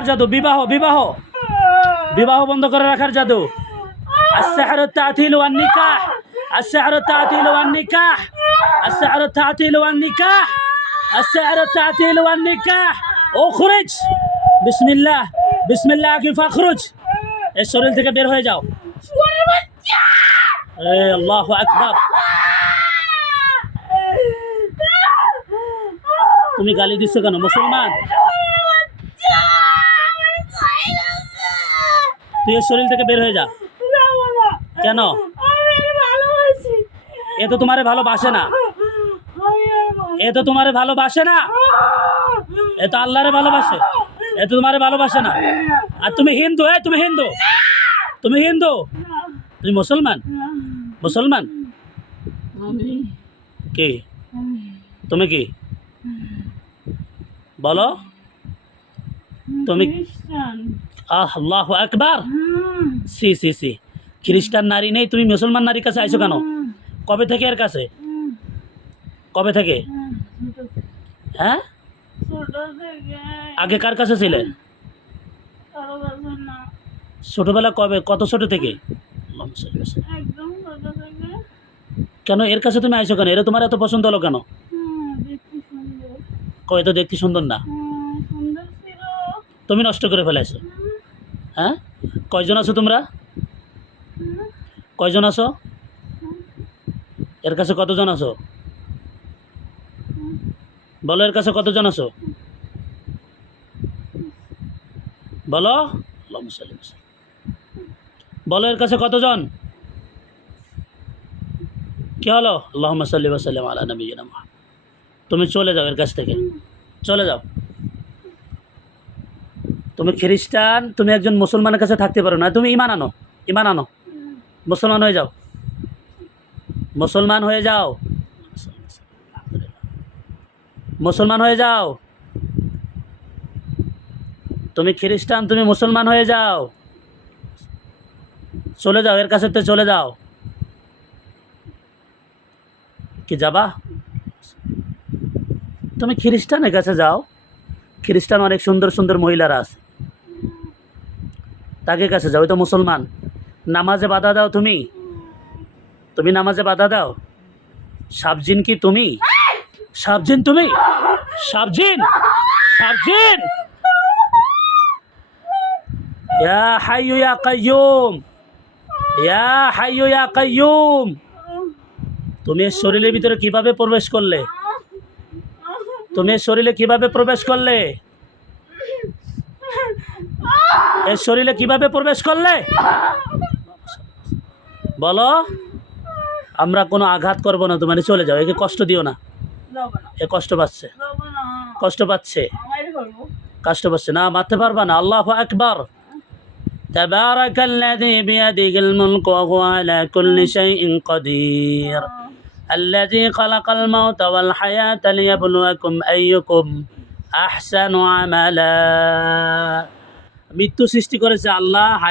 রাখার জাদু বিবাহ বিবাহ বিবাহ বন্ধ করে রাখার জাদু السحر التعتيل والنكاح السحر التعتيل والنكاح السحر التعتيل والنكاح السحر التعتيل والنكاح اخرج بسم الله بسم الله كيف اخرج এর শরীর থেকে বের হয়ে যাও এ আল্লাহ আকবার তুমি গালি দিচ্ছ কেন মুসলমান তুই এর শরীর থেকে বের হয়ে যা। কেন? এ তো তোমারে ভালোবাসে না। এ তো তোমারে ভালোবাসে না। এ তো আল্লাহরে ভালোবাসে। এ তো তোমারে ভালোবাসে না। আর তুমি হিন্দু হ্যাঁ তুমি হিন্দু। তুমি হিন্দু? তুমি মুসলমান? মুসলমান? কি? তুমি কি? বলো। তুমি আহ আল্লাহ একবার সি সি সি। খ্রিস্টান নারী নেই তুমি মুসলমান নারীর কাছে আইছো কেন? কবে থেকে এর কাছে? কবে থেকে? হ্যাঁ? আগে কার কাছে ছিলে? ছোটবেলা কবে? কত ছোট থেকে। কেন এর কাছে তুমি আইছো কেন? এরা তোমার এত পছন্দ হলো কেন? কয় তো দেখতে সুন্দর না। তুমি নষ্ট করে ফেলেছো হ্যাঁ? কয়জন আছো তোমরা? কয়জন আছো? এর কাছে কতজন আছো? বলো, এর কাছে কতজন আছো? বলো। বলো, এর কাছে কতজন? কি হলো? আল্লাহ সাল্লি ওয়াসাল্লাম আলা নবীনা তুমি চলে যাও এর কাছ থেকে। চলে যাও। তুমি খ্রিস্টান, তুমি একজন মুসলমানের কাছে থাকতে পারো না। তুমি ইমান আনো ইমান আনো। মুসলমান হয়ে যাও। মুসলমান হয়ে যাও। মুসলমান হয়ে যাও। তুমি খ্রিস্টান, তুমি মুসলমান হয়ে যাও। চলে যাও, এর কাছে তো চলে যাও। কি যাবা? তুমি খ্রিস্টানের কাছে যাও। খ্রিস্টান অনেক সুন্দর সুন্দর মহিলারা আছে। তাকে কাছে যাও তো মুসলমান। নামাজে বাধা দাও তুমি। তুমি নামাজে বাধা দাও। সাবজিন কি তুমি? সাবজিন তুমি? সাবজিন? সাবজিন? ইয়া হাইয়ু ইয়া কাইয়ুম। ইয়া হাইয়ু ইয়া কাইয়ুম। তুমি শরীরের ভিতরে কীভাবে প্রবেশ করলে? তুমি শরীরে কীভাবে প্রবেশ করলে? এর শরীরে কিভাবে প্রবেশ করলে বলো আমরা কোনো আঘাত করবো না তোমার চলে যাও একে কষ্ট দিও না এ কষ্ট পাচ্ছে কষ্ট পাচ্ছে কষ্ট পাচ্ছে না মারতে পারবা না আল্লাহ আকবার تبارك الذي بيده الملك وهو على كل شيء قدير الذي خلق الموت والحياة ليبلوكم أيكم أحسن عملا মৃত্যু সৃষ্টি করেছে আল্লাহ